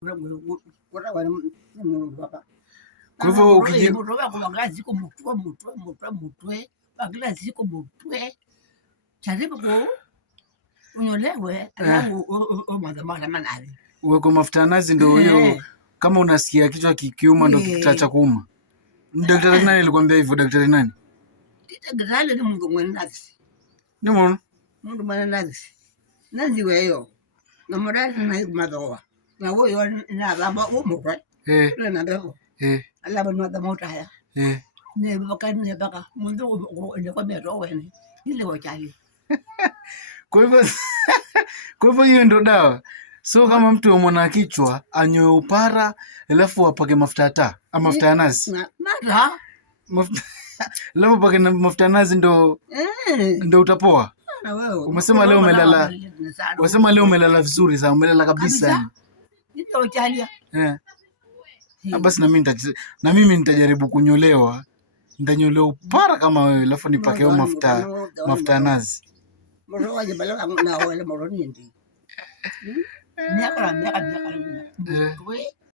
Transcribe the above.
Kwa hivyo ukiji uweko mafuta ya nazi ndio hiyo, kama unasikia kichwa kikiuma ndio kitaacha kuuma. Daktari nani alikwambia hivyo? Daktari nani? Daktari ni mundu mwenye nazi. Ni mundu mwenye nazi. Nazi weyo. Na mudari na madoa. Na weyo na baba umukwe. Na bebo. Alaba no da mota ya. Ne baka mundu ndio kwa mero wene. Ile wachali. Kwa hivyo hiyo ndio dawa. So kama mtu mwana kichwa anywe upara alafu apake mafuta ya taa ama mafuta ya nazi. Nada. Alafu apake mafuta ya nazi ndio utapoa. Umesema leo umelala. Umesema leo umelala vizuri sana, umelala kabisa. Ndio chalia. Basi na mimi nitajaribu kunyolewa. Nitanyolewa upara kama wewe alafu nipake hiyo mafuta ya nazi. Moro waje bala na wale moro nindi. Miaka.